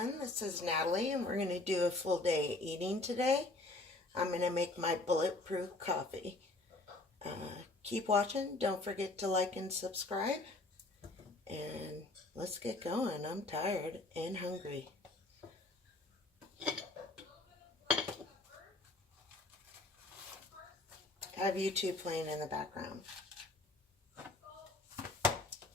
This is Natalie, and we're going to do a full day eating today. I'm going to make my Bulletproof coffee. Keep watching. Don't forget to like and subscribe. And let's get going. I'm tired and hungry. I have YouTube playing in the background.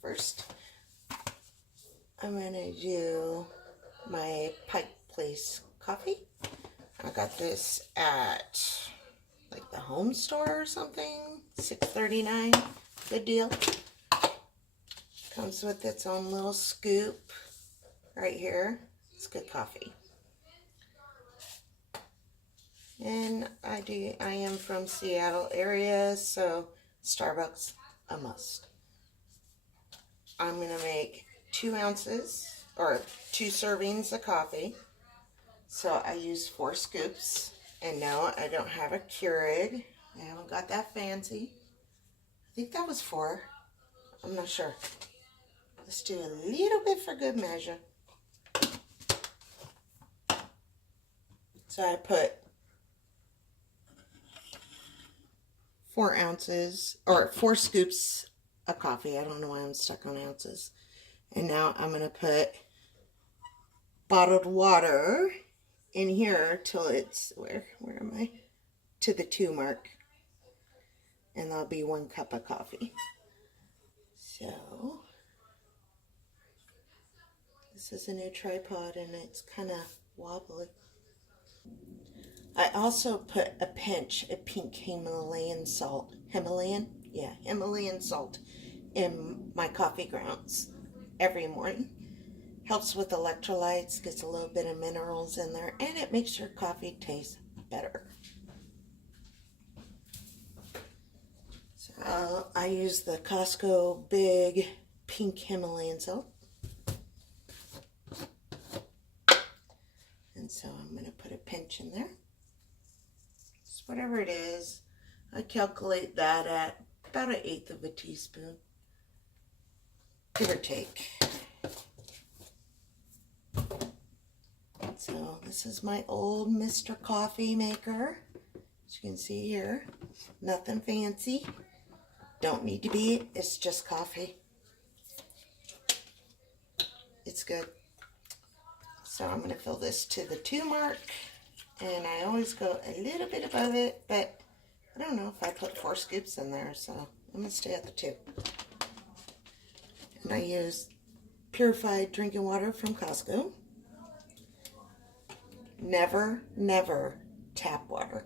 First, I'm going to do my Pike Place coffee. I got this at like the home store or something. $6.39. Good deal. Comes with its own little scoop right here. It's good coffee. And I am from Seattle area, so Starbucks a must. I'm gonna make 2 ounces or 2 servings of coffee. So I use 4 scoops. And no, I don't have a Keurig. I haven't got that fancy. I think that was 4. I'm not sure. Let's do a little bit for good measure. So I put 4 ounces or 4 scoops of coffee. I don't know why I'm stuck on ounces. And now I'm going to put bottled water in here till it's, where am I? To the 2 mark. And that'll be 1 cup of coffee. So, this is a new tripod and it's kind of wobbly. I also put a pinch of pink Himalayan salt. Himalayan salt in my coffee grounds every morning. Helps with electrolytes, gets a little bit of minerals in there, and it makes your coffee taste better. So I use the Costco big pink Himalayan salt. And so I'm going to put a pinch in there. Just whatever it is. I calculate that at about 1/8 of a teaspoon. Give or take. So this is my old Mr. Coffee maker. As you can see here, nothing fancy. Don't need to be. It's just coffee. It's good. So I'm going to fill this to the 2 mark. And I always go a little bit above it, but I don't know if I put 4 scoops in there, so I'm going to stay at the 2. And I use purified drinking water from Costco. Never, never tap water.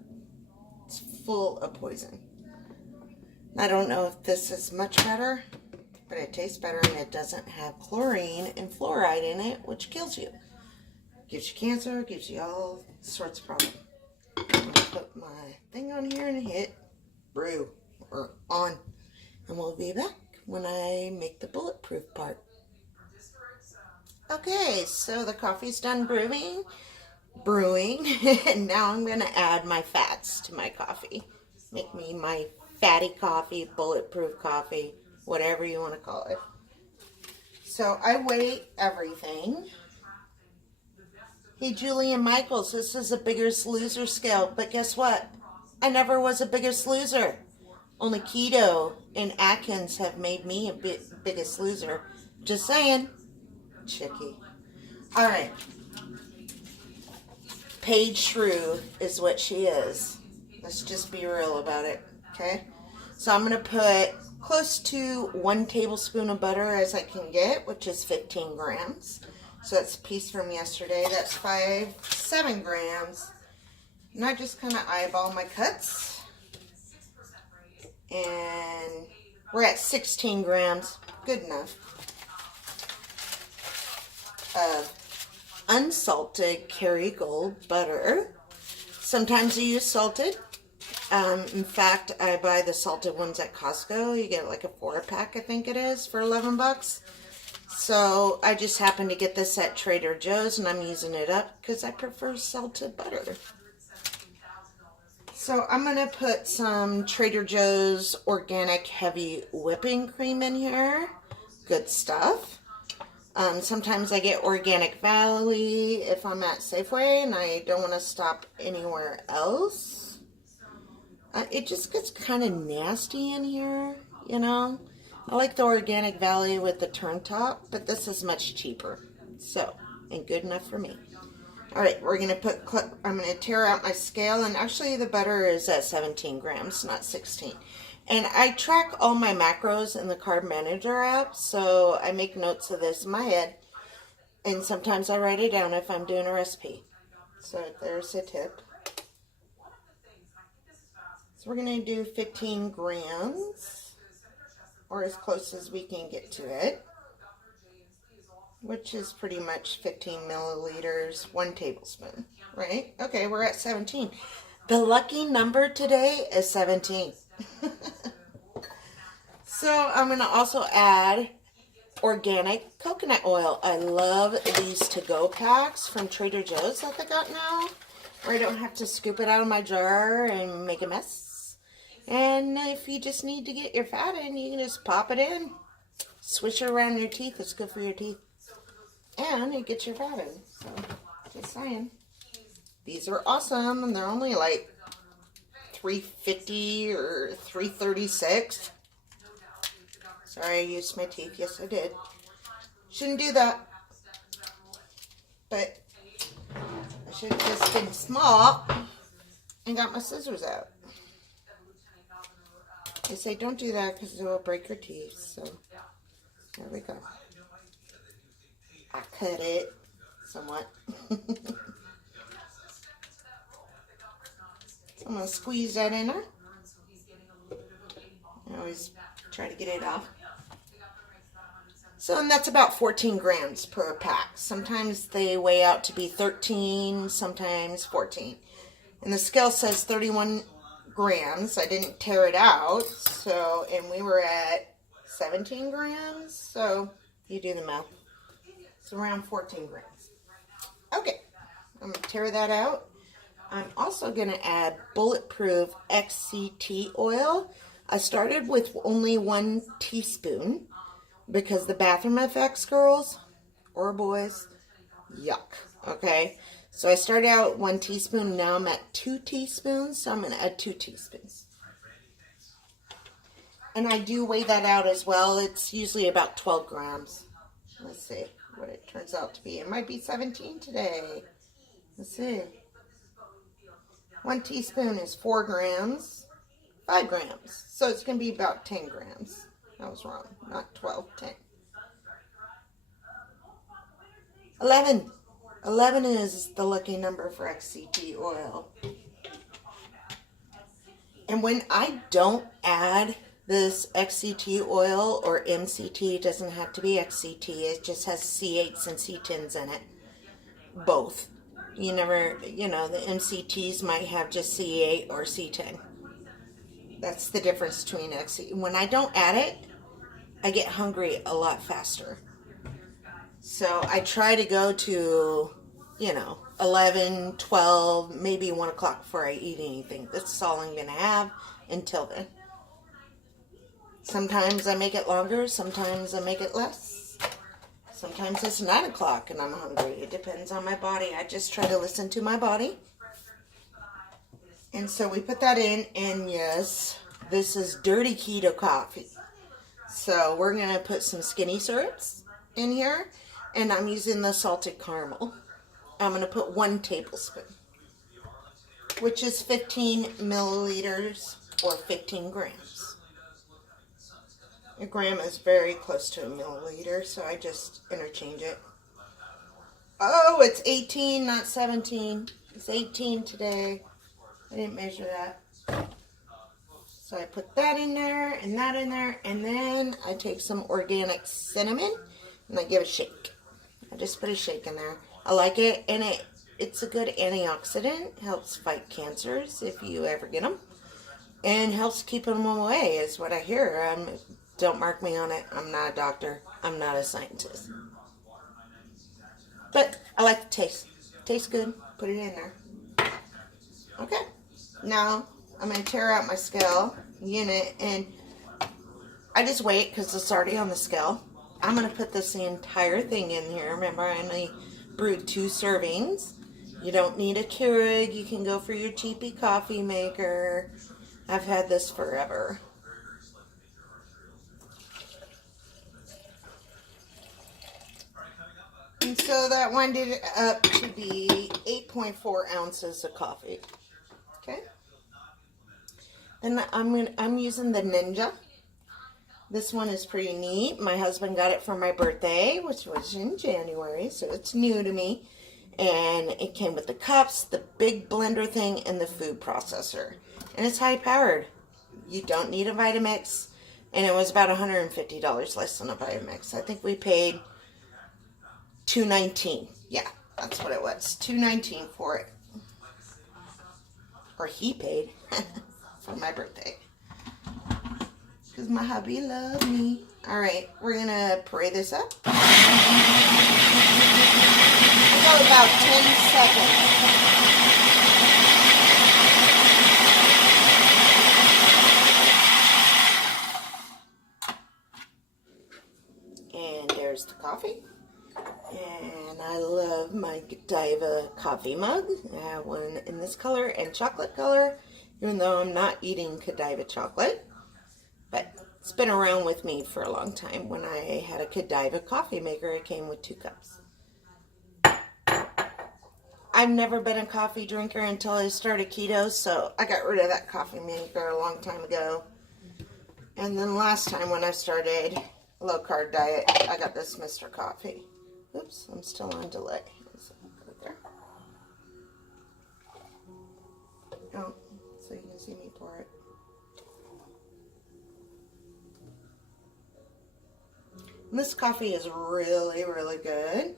It's full of poison. I don't know if this is much better, but it tastes better and it doesn't have chlorine and fluoride in it, which kills you. Gives you cancer, gives you all sorts of problems. I'm going to put my thing on here and hit brew or on. And we'll be back when I make the bulletproof part. Okay, so the coffee's done brewing, and now I'm going to add my fats to my coffee. Make me my fatty coffee, bulletproof coffee, whatever you want to call it. So I weigh everything. Hey, Julian Michaels, this is a Biggest Loser scale, but guess what? I never was a Biggest Loser. Only Keto and Atkins have made me a Biggest Loser. Just saying. Chickie. All right. Paige Shrew is what she is. Let's just be real about it, okay? So I'm going to put close to 1 tablespoon of butter as I can get, which is 15 grams. So that's a piece from yesterday. That's 7 grams. And I just kind of eyeball my cuts. And we're at 16 grams. Good enough. Of unsalted Kerrygold butter. Sometimes I use salted. In fact, I buy the salted ones at Costco. You get like a 4-pack, I think it is, for 11 bucks. So I just happened to get this at Trader Joe's and I'm using it up because I prefer salted butter. So I'm going to put some Trader Joe's organic heavy whipping cream in here. Good stuff. Sometimes I get Organic Valley if I'm at Safeway and I don't want to stop anywhere else. It just gets kind of nasty in here, you know. I like the Organic Valley with the turn top, but this is much cheaper. So, and good enough for me. All right, we're going to I'm going to tear out my scale, and actually the butter is at 17 grams, not 16. And I track all my macros in the Carb Manager app, so I make notes of this in my head, and sometimes I write it down if I'm doing a recipe. So there's a tip. So we're going to do 15 grams, or as close as we can get to it, which is pretty much 15 milliliters, 1 tablespoon, right? Okay, we're at 17. The lucky number today is 17. So I'm going to also add organic coconut oil. I love these to-go packs from Trader Joe's that they got now, where I don't have to scoop it out of my jar and make a mess. And if you just need to get your fat in, you can just pop it in. Swish it around your teeth. It's good for your teeth. And it gets your fat in. So, just saying. These are awesome. And they're only like $3.50 or $3.36. Sorry, I used my teeth. Yes, I did. Shouldn't do that. But I should have just been small and got my scissors out. They say don't do that because it will break your teeth. So there we go. I cut it somewhat. So I'm going to squeeze that in there. I always try to get it off. So, and that's about 14 grams per pack. Sometimes they weigh out to be 13, sometimes 14. And the scale says 31 grams. I didn't tear it out. So, and we were at 17 grams. So, you do the math. It's around 14 grams. Okay, I'm going to tear that out. I'm also going to add Bulletproof XCT oil. I started with only 1 teaspoon because the bathroom effects, girls or boys, yuck. Okay, so I started out 1 teaspoon. Now I'm at 2 teaspoons, so I'm going to add 2 teaspoons. And I do weigh that out as well. It's usually about 12 grams. Let's see what it turns out to be. It might be 17 today. Let's see. 1 teaspoon is 4 grams, 5 grams. So it's going to be about 10 grams. I was wrong. Not 12, 10. 11. 11 is the lucky number for XCT oil. And when I don't add this XCT oil or MCT, it doesn't have to be XCT. It just has C8s and C10s in it. Both. You never, the MCTs might have just C8 or C10. That's the difference between XCT. When I don't add it, I get hungry a lot faster. So I try to go to, 11, 12, maybe 1 o'clock before I eat anything. That's all I'm going to have until then. Sometimes I make it longer. Sometimes I make it less. Sometimes it's 9 o'clock and I'm hungry. It depends on my body. I just try to listen to my body. And so we put that in, and yes, this is dirty keto coffee. So we're going to put some skinny syrups in here, and I'm using the salted caramel. I'm going to put 1 tablespoon, which is 15 milliliters or 15 grams. A gram is very close to a milliliter, so I just interchange it. Oh, it's 18, not 17. It's 18 today. I didn't measure that. So I put that in there and that in there, and then I take some organic cinnamon and I give it a shake. I just put a shake in there. I like it, and it's a good antioxidant. Helps fight cancers if you ever get them, and helps keep them away is what I hear. Don't mark me on it. I'm not a doctor. I'm not a scientist. But I like the taste. Tastes good. Put it in there. Okay. Now I'm going to tear out my scale unit, and I just weigh it because it's already on the scale. I'm going to put this entire thing in here. Remember, I only brewed 2 servings. You don't need a Keurig. You can go for your cheapy coffee maker. I've had this forever. And so that winded up to be 8.4 ounces of coffee. Okay. And I'm using the Ninja. This one is pretty neat. My husband got it for my birthday, which was in January, so it's new to me. And it came with the cups, the big blender thing, and the food processor. And it's high powered. You don't need a Vitamix. And it was about $150 less than a Vitamix. I think we paid $219. Yeah, that's what it was. $219 for it. Or he paid for my birthday. Because my hubby loved me. Alright, we're going to puree this up. We'll go about 10 seconds. And there's the coffee. And I love my Godiva coffee mug. I have one in this color and chocolate color, even though I'm not eating Godiva chocolate. But it's been around with me for a long time. When I had a Godiva coffee maker, it came with 2 cups. I've never been a coffee drinker until I started keto, so I got rid of that coffee maker a long time ago. And then last time when I started a low-carb diet, I got this Mr. Coffee. Oops, I'm still on delay. Right there. Oh, so you can see me pour it. And this coffee is really, really good.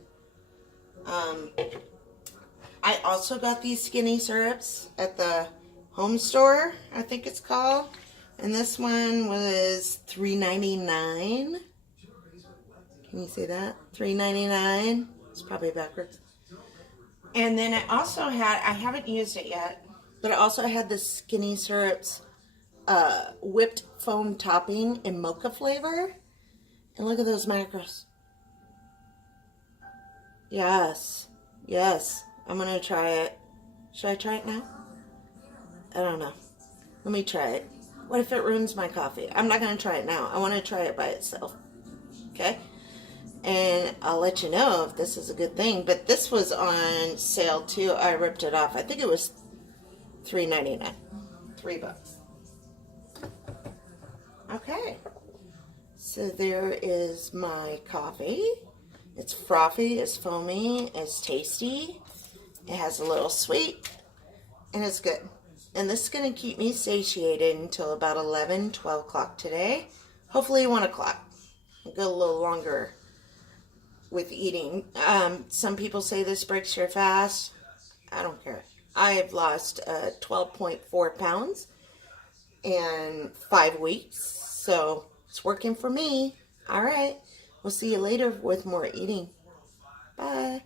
I also got these skinny syrups at the home store, I think it's called. And this one was $3.99. Can you see that? $3.99. It's probably backwards. And then I also had, I haven't used it yet, but I also had the skinny syrups whipped foam topping in mocha flavor. And look at those macros. Yes. Yes. I'm going to try it. Should I try it now? I don't know. Let me try it. What if it ruins my coffee? I'm not going to try it now. I want to try it by itself. Okay? And I'll let you know if this is a good thing. But this was on sale too. I ripped it off. I think it was $3.99. $3. Okay. So there is my coffee. It's frothy, it's foamy, it's tasty. It has a little sweet, and it's good. And this is going to keep me satiated until about 11, 12 o'clock today. Hopefully 1 o'clock. I'll go a little longer with eating. Some people say this breaks your fast. I don't care. I have lost 12.4 pounds in 5 weeks. So it's working for me. All right. We'll see you later with more eating. Bye.